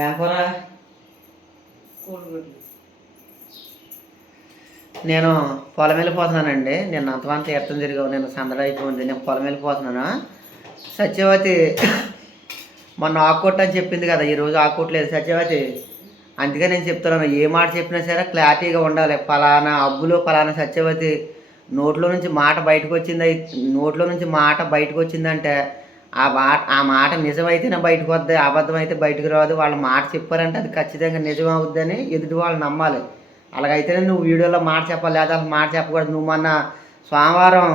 ఏం కూర కోడిగుడ్లు నేను పొలం వెళ్ళిపోతున్నానండి నేను అంతమంది తీర్థం తిరిగావు. నేను సందడి అయిపోయింది. నేను పొలం వెళ్ళిపోతున్నాను సత్యవతి మొన్న ఆకుకొట్టు అని చెప్పింది కదా. ఈరోజు ఆకుకోట్లేదు సత్యవతి. అందుకే నేను చెప్తున్నాను. ఏ మాట చెప్పినా సరే క్లారిటీగా ఉండాలి. పలానా అబ్బులో పలానా సత్యవతి నోట్లో నుంచి మాట బయటకు వచ్చింది నోట్లో నుంచి మాట బయటకు వచ్చిందంటే ఆ మాట ఆ మాట నిజమైతేనే బయటకు వద్ద అబద్ధం అయితే బయటకు రాదు వాళ్ళ మాట చెప్పారంటే అది ఖచ్చితంగా నిజం అవుద్దని ఎదుటి వాళ్ళు నమ్మాలి. అలాగైతేనే నువ్వు వీడియోలో మాట చెప్పాలి లేదా అసలు మాట చెప్పకూడదు. నువ్వు మొన్న సోమవారం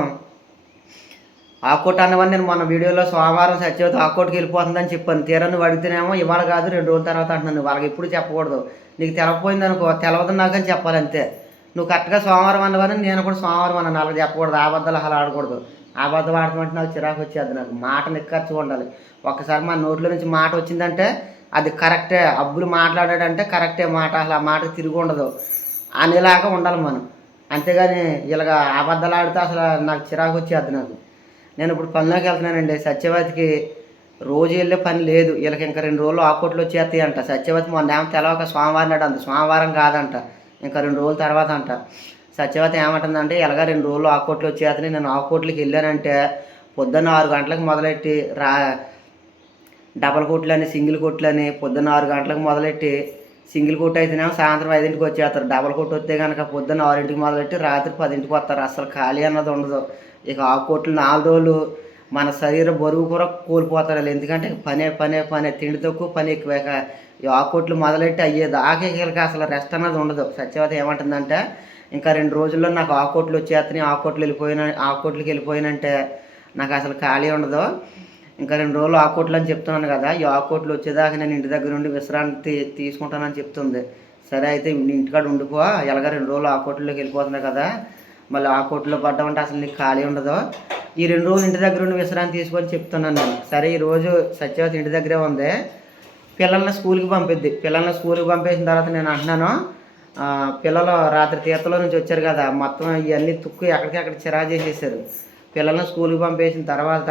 ఆకోట అన్నవని నేను మొన్న వీడియోలో సోమవారం సత్యవతి ఆకోటికి వెళ్ళిపోతుందని చెప్పాను. తీరా నువ్వు అడిగితేనేమో ఇవాళ కాదు రెండు రోజుల తర్వాత అంటున్నాను వాళ్ళకి ఎప్పుడు చెప్పకూడదు. నీకు తెలవకపోయింది అనుకో తెలవదు నాకని చెప్పాలి అంతే. నువ్వు కరెక్ట్గా సోమవారం అన్నవని నేను కూడా సోమవారం అన్నాను. అలా చెప్పకూడదు ఆబద్ధాలు అలా ఆడకూడదు. అబద్ధం ఆడటమంటే నాకు చిరాకు వచ్చేది నాకు. మాట నిక్కర్చుగా ఉండాలి. ఒక్కసారి మా నోట్లో నుంచి మాట వచ్చిందంటే అది కరెక్టే. అబ్బులు మాట్లాడాడంటే కరెక్టే మాట. అసలు ఆ మాట తిరిగి ఉండదు. అనేలాగా ఉండాలి మనం. అంతేగాని ఇలాగ అబద్ధాలు ఆడితే అసలు నాకు చిరాకు వచ్చేది నాకు. నేను ఇప్పుడు పనిలోకి వెళ్తున్నానండి. సత్యవతికి రోజు వెళ్ళే పని లేదు. వీళ్ళకి ఇంకా రెండు రోజులు ఆకోట్లు వచ్చేస్తాయి అంట సత్యవతి మొన్న ఏమో తెలవక సోమవారం నాడు అంత సోమవారం కాదంట. ఇంకా రెండు రోజుల తర్వాత అంట. సత్యవత ఏమంటుందంటే ఎలాగ రెండు రోజులు ఆకోట్లు వచ్చేతని నేను ఆకోట్లకి వెళ్ళానంటే పొద్దున్న ఆరు గంటలకు మొదలెట్టి రా డబల్ కోట్లని సింగిల్ కోట్లని పొద్దున్న ఆరు గంటలకు మొదలెట్టి సింగిల్ కోట్ అయితేనేమో సాయంత్రం ఐదింటికి వచ్చేస్తారు. డబల్ కోట్ వస్తే కనుక పొద్దున్న ఆరింటికి మొదలెట్టి రాత్రి పదింటికి వస్తారు. అసలు ఖాళీ అన్నది ఉండదు. ఇక ఆ కోట్లు నాలుగు రోజులు మన శరీర బరువు కూడా కోల్పోతారు వాళ్ళు. ఎందుకంటే పనే పనే పనే. తిండి తక్కువ పని ఎక్కువ. ఇక ఈ ఆకుట్లు మొదలెట్టి అయ్యేది ఆకేకలకి అసలు రెస్ట్ అన్నది ఉండదు. సత్యవతి ఏమంటుందంటే ఇంకా రెండు రోజుల్లో నాకు ఆకుట్లు వచ్చేస్తున్నాయి ఆకుట్లు వెళ్ళిపోయిన ఆకుట్లకి వెళ్ళిపోయినంటే నాకు అసలు ఖాళీ ఉండదు. ఇంకా రెండు రోజులు ఆకుట్లు అని చెప్తున్నాను కదా ఈ ఆకుట్లు వచ్చేదాకా నేను ఇంటి దగ్గర నుండి విశ్రాంతి తీసుకుంటానని చెప్తుంది. సరే అయితే ఇంటికాడ ఉండిపో ఎలాగ రెండు రోజులు ఆకుట్లోకి వెళ్ళిపోతున్నాయి కదా మళ్ళీ ఆకుట్లో పడ్డామంటే అసలు నీకు ఖాళీ ఉండదు. ఈ రెండు రోజులు ఇంటి దగ్గర ఉండి విశ్రాంతి తీసుకొని చెప్తున్నాను నేను. సరే ఈ రోజు సత్యవతి ఇంటి దగ్గరే ఉంది. పిల్లల్ని స్కూల్కి పంపిద్ది. పిల్లల్ని స్కూల్కి పంపేసిన తర్వాత నేను అంటున్నాను పిల్లలు రాత్రి తీర్థలో నుంచి వచ్చారు కదా మొత్తం ఇవన్నీ తుక్కు ఎక్కడికక్కడ చిరా చేసేసారు పిల్లలను స్కూల్కి పంపేసిన తర్వాత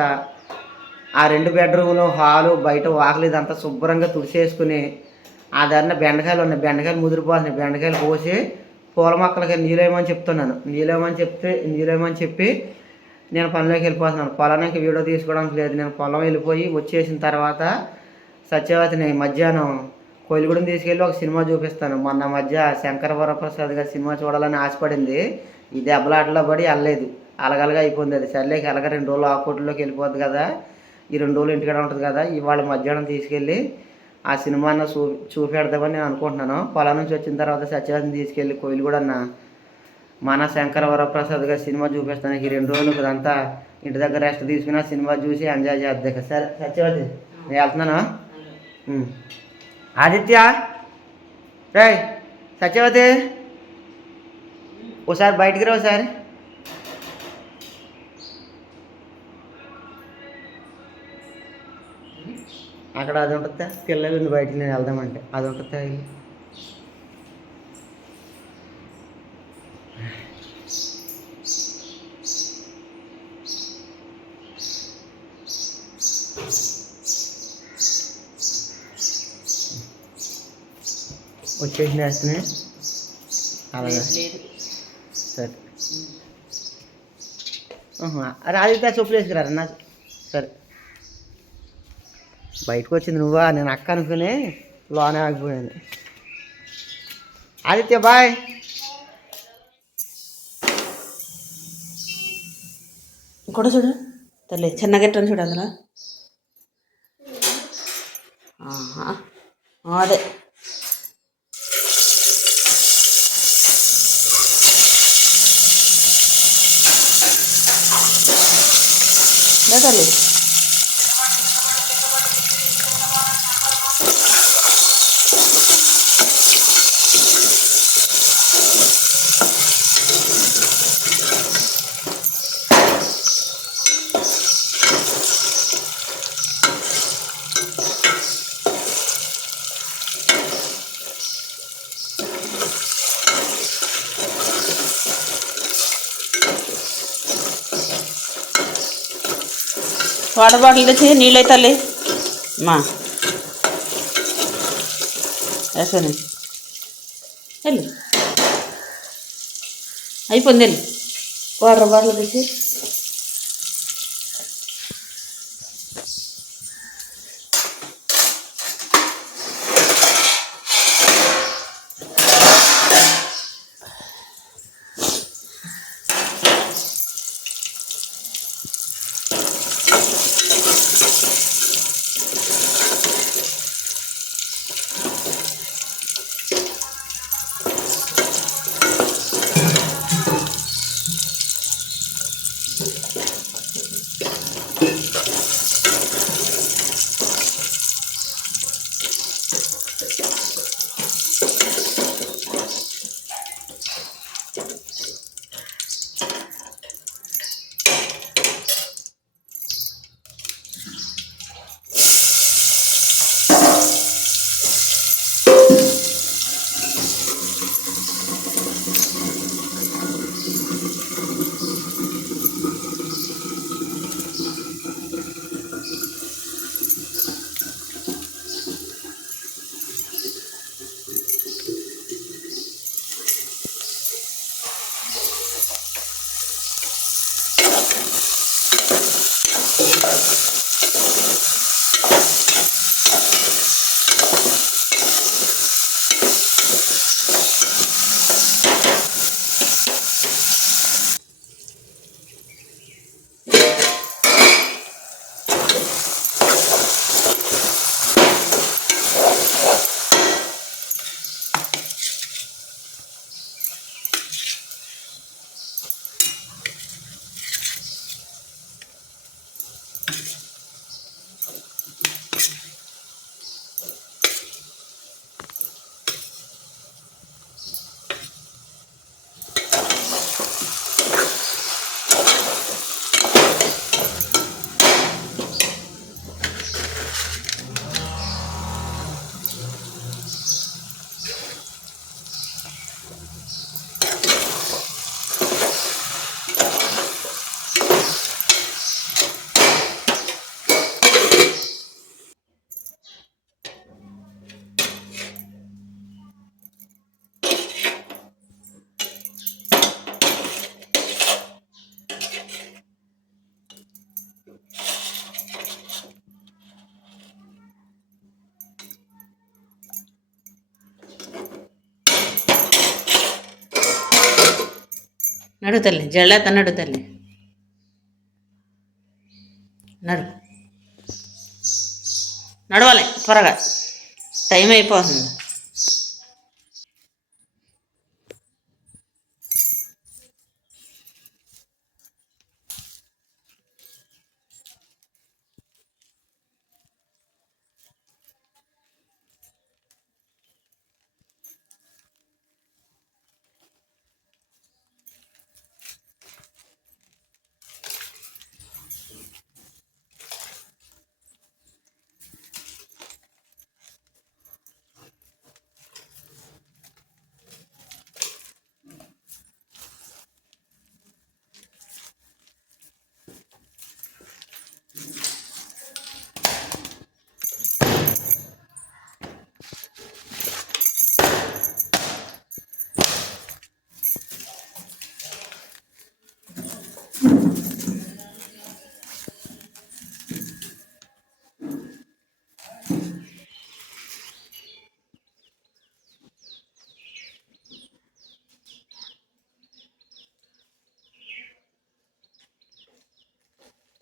ఆ రెండు బెడ్రూములు హాలు బయట వాకలు ఇదంతా శుభ్రంగా తుడిచేసుకుని ఆ దారిన బెండకాయలు ఉన్నాయి. బెండకాయలు ముదిరిపోతున్నాయి. బెండకాయలు కోసి పూల మొక్కలకి నీళ్ళేమని చెప్తున్నాను. నీళ్ళేమని చెప్తే నీళ్ళేమని చెప్పి నేను పనిలోకి వెళ్ళిపోతున్నాను. పొలానికి వీడియో తీసుకోవడానికి లేదు. నేను పొలం వెళ్ళిపోయి వచ్చేసిన తర్వాత సత్యవతిని మధ్యాహ్నం కోయిలగూడెం తీసుకెళ్ళి ఒక సినిమా చూపిస్తాను. మొన్న మధ్య శంకర వరప్రసాద్ గారి సినిమా చూడాలని ఆశపడింది. ఈ దెబ్బలాటలో పడి వెళ్ళలేదు. అలగలగా అయిపోయింది అది. సర్లేక అలాగ రెండు రోజులు ఆకుట్లోకి వెళ్ళిపోద్ది కదా. ఈ రెండు రోజులు ఇంటికాడ ఉంటుంది కదా. ఇవాళ మధ్యాహ్నం తీసుకెళ్ళి ఆ సినిమాను చూ చూపెడదామని నేను అనుకుంటున్నాను. పొలం నుంచి వచ్చిన తర్వాత సత్యవతిని తీసుకెళ్ళి కోయిలగూడన్న మన శంకర వరప్రసాద్ గారి సినిమా చూపిస్తాను. ఈ రెండు రోజులు ఇదంతా ఇంటి దగ్గర రెస్ట్ తీసుకుని ఆ సినిమా చూసి ఎంజాయ్ చేద్దాం. సరే సత్యవతి నేను వెళ్తున్నాను. ఆదిత్య రే సత్యవతి. ఓసారి బయటికి రా ఒకసారి అక్కడ అది ఉంటుందా? పిల్లలు బయటికి నేను వెళ్దామంటే. అది ఉంటుందా? వచ్చేసి వేస్తున్నాయి అలాగా. సరే. ఆదిత్య చెప్పులు వేసుకురారా నా సరే. బయటకు వచ్చింది నువ్వా? నేను అక్క అనుకుని లోనే ఆగిపోయాను. ఆదిత్య బాయ్. ఇంకోటి చూడు. తల్లి చిన్నగెట్టని చూడు అందులో. ఆహా. అదే. లే తల్లి వాటర్ బాటిల్ తెచ్చి నీళ్ళు తల్లి మా. వేసాను వెళ్ళి. అయిపోయింది వెళ్ళి. వాటర్ బాటిల్ తెచ్చి. Thank you. నడు తల్లి జల్లేత నడు తల్లి నడు. నడవాలి త్వరగా. టైం అయిపోతుంది.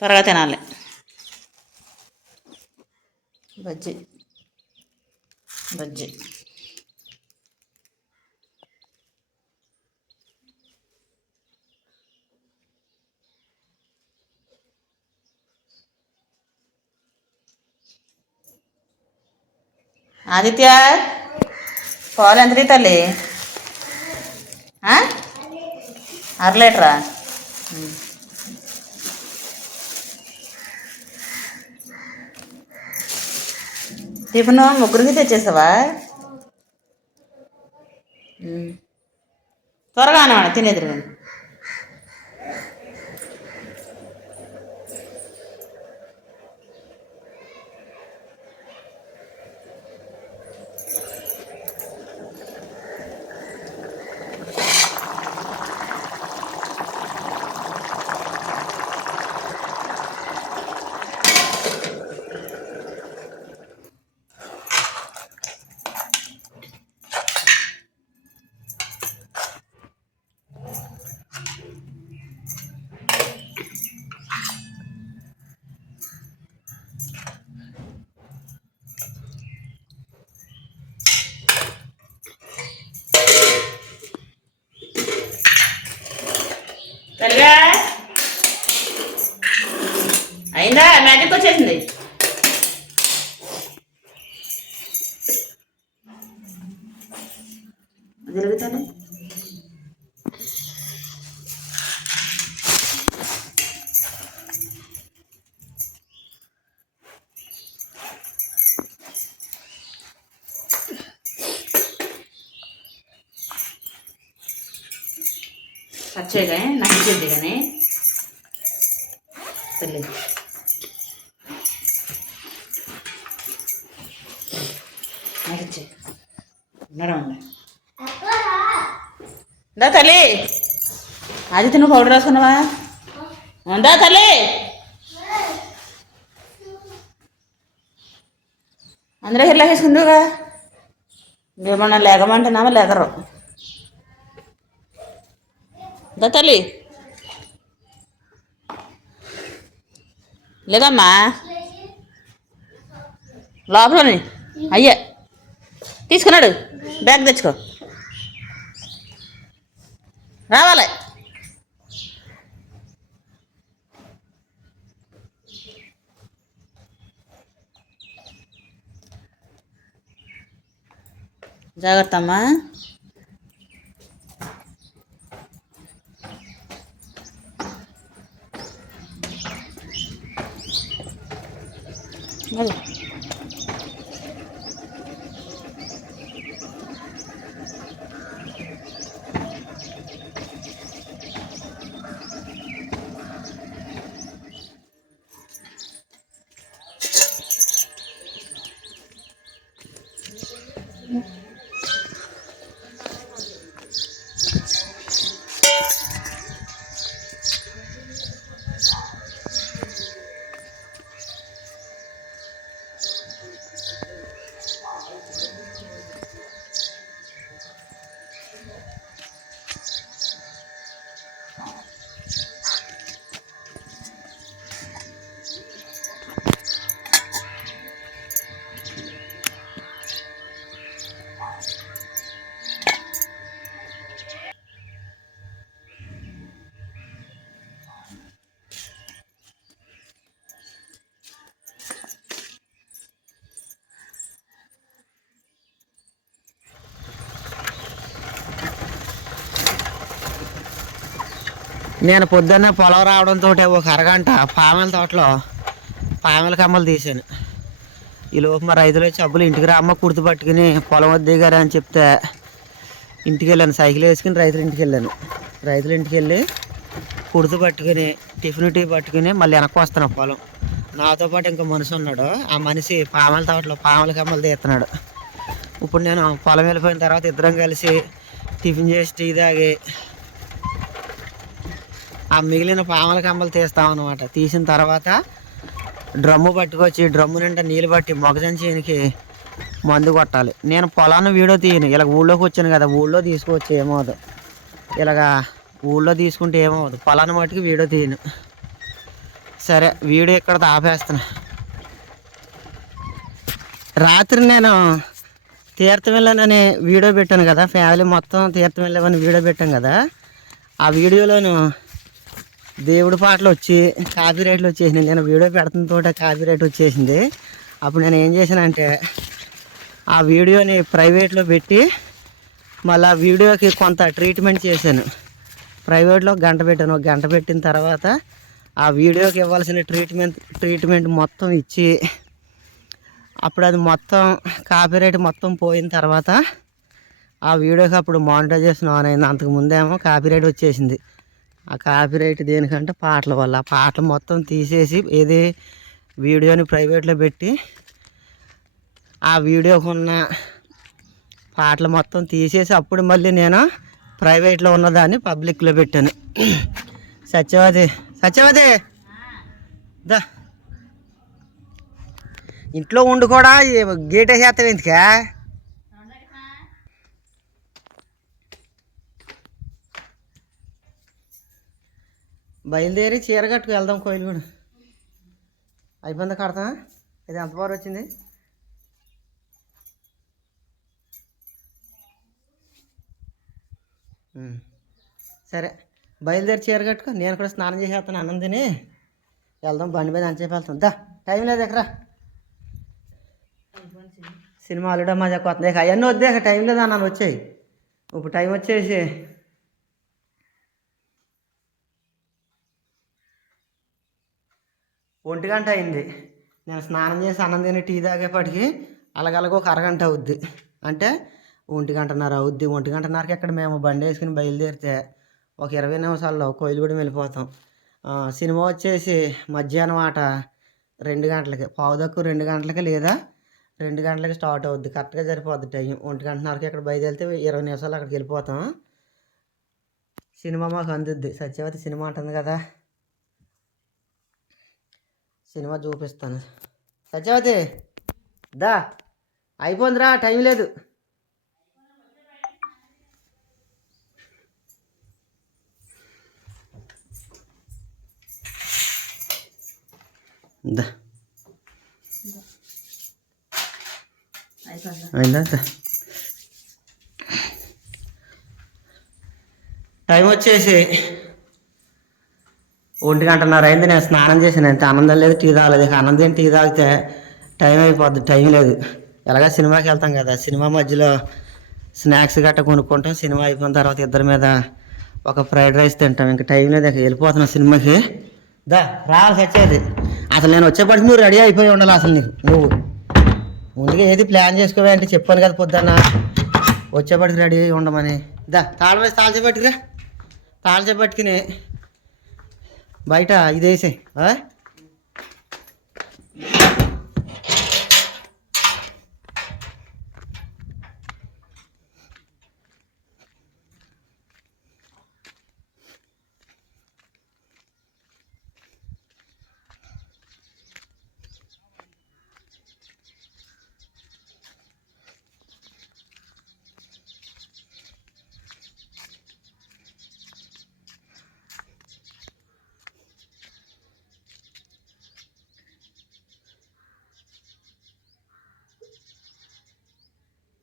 త్వరగా తినాలి. బజ్జి. బజ్జి. ఆదిత్య పాలు ఎంత తల్లి? అర లీటరా? టిఫిన్ ముగ్గురికి తెచ్చేసావా ఉమ్. త్వరగా అనమాట కానీ వచ్చేసింది. జరుగుతాను వచ్చాయి నాకు ఇచ్చేది కానీ తెలియదు నాకు ఇచ్చే ఉన్నాడా ఉండ. దా తల్లి. ఆదిత్య నువ్వు పౌడర్ రాసుకున్నావా? ఉందా తల్లి. అందరూ ఇలా వేసుకుందిగా ఏమన్నా లేకమంటున్నామా లేకరు. దా తల్లి. లేదమ్మా. లోపలని అయ్యా. తీసుకున్నాడు. బ్యాగ్ తెచ్చుకో. రావాలి. జాగ్రత్త అమ్మా. నేను పొద్దున్నే పొలం రావడంతో ఒక అరగంట పామెల తోటలో పామెల కమ్మలు తీసాను ఈ లోపు మా రైతులు వచ్చి అబ్బులు ఇంటికి రామ్మ కుర్తు పట్టుకుని పొలం వద్దిగారు అని చెప్తే ఇంటికి వెళ్ళాను. సైకిల్ వేసుకుని రైతుల ఇంటికి వెళ్ళాను. రైతుల ఇంటికి వెళ్ళి కుర్తు పట్టుకుని టిఫిన్ టీ పట్టుకుని మళ్ళీ వెనక్కి వస్తాను పొలం. నాతో పాటు ఇంకో మనిషి ఉన్నాడు. ఆ మనిషి పామల తోటలో పామల కమ్మలు తీస్తున్నాడు. ఇప్పుడు నేను పొలం వెళ్ళిపోయిన తర్వాత ఇద్దరం కలిసి టిఫిన్ చేసి టీ తాగి ఆ మిగిలిన పాముల కమ్మలు తీస్తాం అనమాట తీసిన తర్వాత డ్రమ్ము పట్టుకొచ్చి డ్రమ్ము నిండా నీళ్ళు పట్టి మొగజన్ చేనికి మందు కొట్టాలి. నేను పొలాన్ని వీడియో తీయను. ఇలా ఊళ్ళోకి వచ్చాను కదా ఊళ్ళో తీసుకొచ్చి ఏమవుదు ఇలాగా ఊళ్ళో తీసుకుంటే ఏమవుదు పొలాన్ని మట్టుకు వీడియో తీయను. సరే వీడియో ఇక్కడ ఆపేస్తున్నా. రాత్రి నేను తీర్థం వెళ్ళానని వీడియో పెట్టాను కదా ఫ్యామిలీ మొత్తం తీర్థం వెళ్ళామని వీడియో పెట్టాను కదా ఆ వీడియోలోను దేవుడి పాటలు వచ్చి కాపీ రైట్లు వచ్చేసినాయి. నేను వీడియో పెడుతున్న తోట కాపీ రైట్ వచ్చేసింది. అప్పుడు నేను ఏం చేశానంటే ఆ వీడియోని ప్రైవేట్లో పెట్టి మళ్ళీ ఆ వీడియోకి కొంత ట్రీట్మెంట్ చేశాను. ప్రైవేట్లో గంట పెట్టాను. ఒక గంట పెట్టిన తర్వాత ఆ వీడియోకి ఇవ్వాల్సిన ట్రీట్మెంట్ ట్రీట్మెంట్ మొత్తం ఇచ్చి అప్పుడు అది మొత్తం కాపీరైట్ మొత్తం పోయిన తర్వాత ఆ వీడియోకి అప్పుడు మానిటైజేషన్ ఆన్ అయింది. అంతకు ముందేమో కాపీరైట్ వచ్చేసింది. ఆ కాపీరైట్ దేనికంటే పాటల వల్ల. ఆ పాటలు మొత్తం తీసేసి ఏది వీడియోని ప్రైవేట్లో పెట్టి ఆ వీడియోకు ఉన్న పాటలు మొత్తం తీసేసి అప్పుడు మళ్ళీ నేను ప్రైవేట్లో ఉన్నదాన్ని పబ్లిక్లో పెట్టాను. సత్యవతి సత్యవతి! దా. ఇంట్లో ఉండి కూడా గేట్ వేసేస్తావు ఎందుకా బయలుదేరి చీర కట్టుకు వెళ్దాం కోయిలు కూడా అయిపోయింది కడతా? ఇది ఎంత బాగా వచ్చింది? సరే బయలుదేరి చీర కట్టుకో నేను కూడా స్నానం చేసేస్తాను అన్నం తిని వెళ్దాం బండి మీద అంచేపు వెళ్తాం. దా టైం లేదు ఎక్కడ? సినిమా ఆల్రెడీ మజా కొత్త అవన్నీ వద్దే టైం లేదు అన్నాను వచ్చాయి. ఇప్పుడు టైం వచ్చేసి ఒంటి గంట అయింది. నేను స్నానం చేసి అన్నం తిని టీ తాగేపటికి అలాగలగ ఒక అరగంట అవుద్ది. అంటే ఒంటి గంటన్నర అవుద్ది. ఒంటి గంటన్నరకి ఎక్కడ మేము బండి వేసుకుని బయలుదేరితే ఒక ఇరవై నిమిషాల్లో కోయిలుగూడెం వెళ్ళిపోతాం. సినిమా వచ్చేసి మధ్యాహ్నం ఆట రెండు గంటలకి పావుదక్కు రెండు గంటలకి లేదా రెండు గంటలకి స్టార్ట్ అవుద్ది. కరెక్ట్గా సరిపోద్ది టైం. ఒంటి గంటన్నరకి అక్కడ బయలుదేరితే ఇరవై నిమిషాలు అక్కడికి వెళ్ళిపోతాం. సినిమా మాకు అందుద్ది. సత్యవతి సినిమా ఉంటుంది కదా. సినిమా చూపిస్తాను. సత్యవతి దా అయిపోందిరా టైం లేదు. దా. అయిందా? టైం వచ్చేసి ఒంటి గంటన్నర అయింది నేను స్నానం చేసిన అంటే ఆనందం లేదు టీ తాగలేదు. ఇక ఆనందం టీ తాగితే టైం అయిపోద్ది టైం లేదు. ఎలాగ సినిమాకి వెళ్తాం కదా. సినిమా మధ్యలో స్నాక్స్ గట్ట కొనుక్కుంటాం. సినిమా అయిపోయిన తర్వాత ఇద్దరి మీద ఒక ఫ్రైడ్ రైస్ తింటాం. ఇంకా టైం లేదు ఇక వెళ్ళిపోతున్నాం సినిమాకి. దా రావాలి వచ్చేది అసలు నేను వచ్చేప్పటికి నువ్వు రెడీ అయిపోయి ఉండాలి అసలు నీకు. నువ్వు ముందుగా ఏది ప్లాన్ చేసుకోవే అంటే చెప్పాను కదా పొద్దున్న. వచ్చేప్పటికి రెడీ అయ్యి ఉండమని. దా తాళం వేసి తాళచేపట్టుకురా తాళచేపట్టుకుని బయట ఇదేసే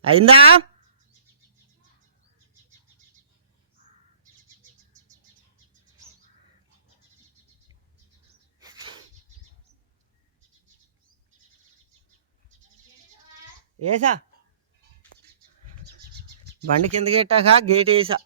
అయిందా? వేసా బండి కిందకి పెట్టాక గేట్ వేసా.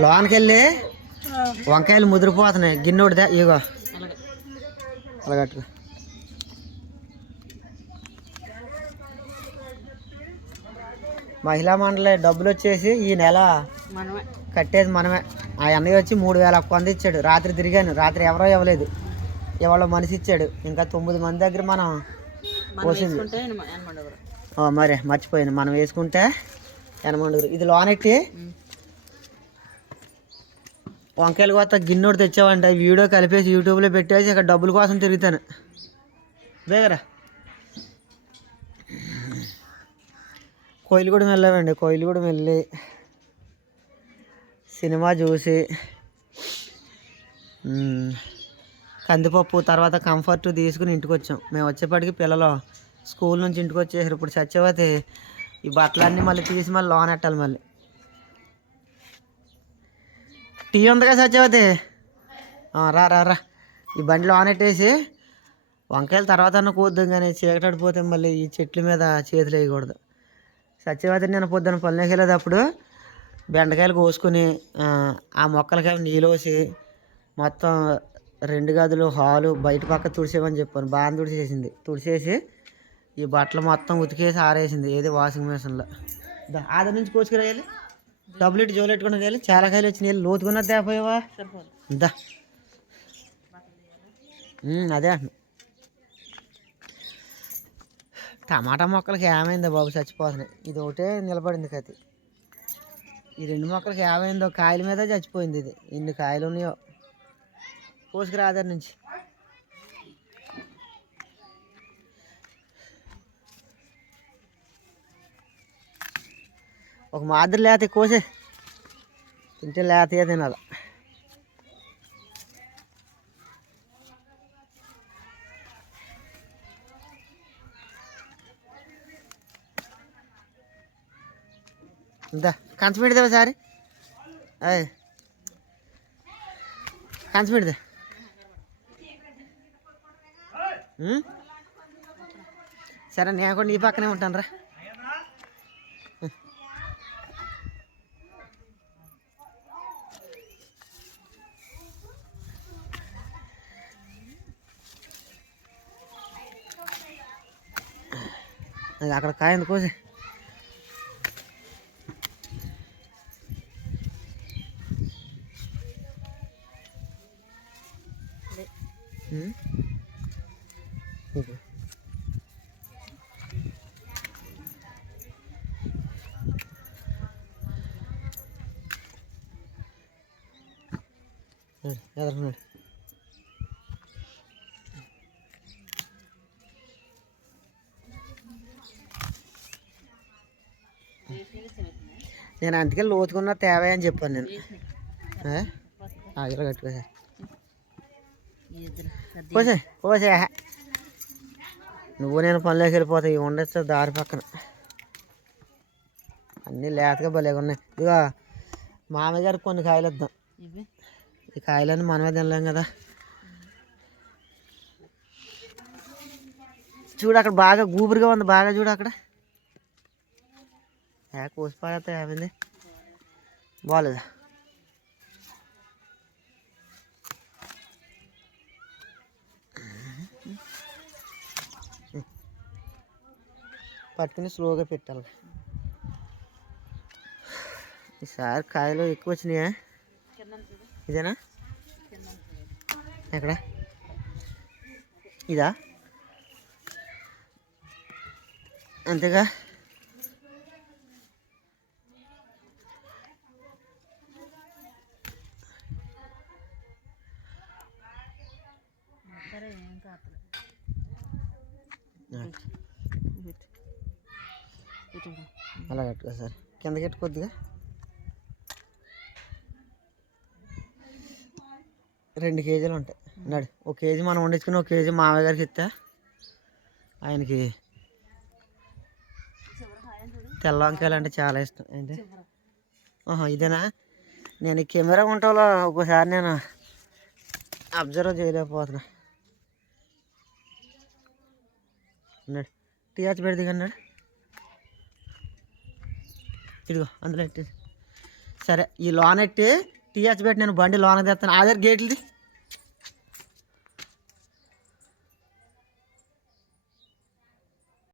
లోనికి వెళ్ళి వంకాయలు ముదిరిపోతున్నాయి. గిన్నెడితే ఇగో. మహిళా మండలి డబ్బులు వచ్చేసి ఈ నెల కట్టేది మనమే. ఆ అన్నయ్య వచ్చి మూడు వేల ఇచ్చాడు. రాత్రి తిరిగాను. రాత్రి ఎవరో ఇవ్వలేదు. ఇవాళ మనిషి ఇచ్చాడు. ఇంకా తొమ్మిది మంది దగ్గర మనం పోసింది. ఓ, మరి మర్చిపోయాను. మనం వేసుకుంటే ఎనమండుగురు. ఇది లోనెట్టి వంకాయలు కొత్త గిన్నెడు తెచ్చావంటే. వీడియో కలిపేసి యూట్యూబ్లో పెట్టేసి ఇక్కడ డబ్బుల కోసం తిరుగుతాను. బేగరా కోయిలగూడెం వెళ్ళామండి కోయిలగూడెం వెళ్ళి సినిమా చూసి కందిపప్పు తర్వాత కంఫర్ట్ తీసుకుని ఇంటికి వచ్చాం. మేము వచ్చేప్పటికి పిల్లలు స్కూల్ నుంచి ఇంటికి వచ్చేసారు. ఇప్పుడు సత్యవతి ఈ బట్టలన్నీ మళ్ళీ తీసి మళ్ళీ లోన్ పెట్టాలి మళ్ళీ. టీ ఉందిగా సత్యవతి రా రా రా. ఈ బండి లోన్ పెట్టేసి వంకాయల తర్వాత అన్న కూద్దాం కానీ చీకటడిపోతే మళ్ళీ ఈ చెట్ల మీద చేతులు వేయకూడదు. సత్యవతి నేను పొద్దున్న పల్లెకి వెళ్ళేటప్పుడు బెండకాయలు కోసుకుని ఆ, మొక్కలకి నీళ్ళు పోసి మొత్తం రెండు గదులు హాలు బయట పక్క తుడిసేమని చెప్పాను. బాగా తుడిచేసింది తుడిచేసి ఈ బట్టలు మొత్తం ఉతికేసి ఆరేసింది ఏది వాషింగ్ మిషన్లో దా ఆధార్ నుంచి కోసుకురాయాలి. డబ్బులు ఇటు జోలు పెట్టుకుని వెళ్ళి చాలా కాయలు వచ్చినాయి. వెళ్ళి లోతుకున్నది తేపోయావా? దా. అదే అంటున్నా. టమాటా మొక్కలకి ఏమైందో బాబు చచ్చిపోతున్నాయి. ఇది ఒకటే నిలబడింది కతి ఈ రెండు మొక్కలకి ఏమైందో కాయల మీద చచ్చిపోయింది ఇది. ఎన్ని కాయలు ఉన్నాయో. కోసుకురా ఆధార్ నుంచి. ఒక మాదిరి లేత కోసే. తింటే లేతయే తినాలి. ఇందా కంచం పెడితే ఒకసారి అయ్ కంచం సరే నేను కూడా నీ పక్కనే ఉంటాను రా అక్కడ కాయ ఉంది కోసి ఉమ్? నేను అందుకే లోతుకున్న తేవా అని చెప్పాను నేను. ఏ? ఆగిరా కట్టుకో సార్ కోసే కోసే నువ్వు నేను పనిలోకి వెళ్ళిపోతాయి ఇవి ఉండొచ్చు దారి పక్కన. అన్నీ లేతగా భలేగా ఉన్నాయి. ఇదిగో మామయ్య గారికి కొన్ని కాయలు ఇద్దాం. ఈ కాయలన్నీ మనమే తినలేం కదా. చూడు అక్కడ బాగా గూబురుగా ఉంది. బాగా చూడు అక్కడ. యాక్ కోసి పారేస్తే ఏమైంది బాగాలేదా పట్టుకుని స్లోగా పెట్టాలి. ఈసారి కాయలు ఎక్కువ వచ్చినాయా? ఇదేనా? ఎక్కడ? ఇదా? అంతేగా సరే ఏం కాదు అలా కట్టుకో సార్. కిందకి కట్టుకోద్దిగా. రెండు కేజీలు ఉంటాయి. నడు. ఒక కేజీ మనం వండించుకుని ఒక కేజీ మామయ్య గారికి ఇస్తే. ఆయనకి తెల్ల వంకాయలు అంటే చాలా ఇష్టం. ఏంటి? ఆహా, ఇదేనా? నేను కెమెరా ఉంటాలో ఒకసారి నేను అబ్జర్వ్ చేయలేకపోతున్నా. అన్నాడు టీ ఆచి పెడది అన్నాడు ఇదిగో అందులో ఎట్టి సరే ఈ లోన్ ఎట్టి టీ ఆచి పెట్టి నేను బండి లోన తెస్తాను ఆధార్ గేట్లది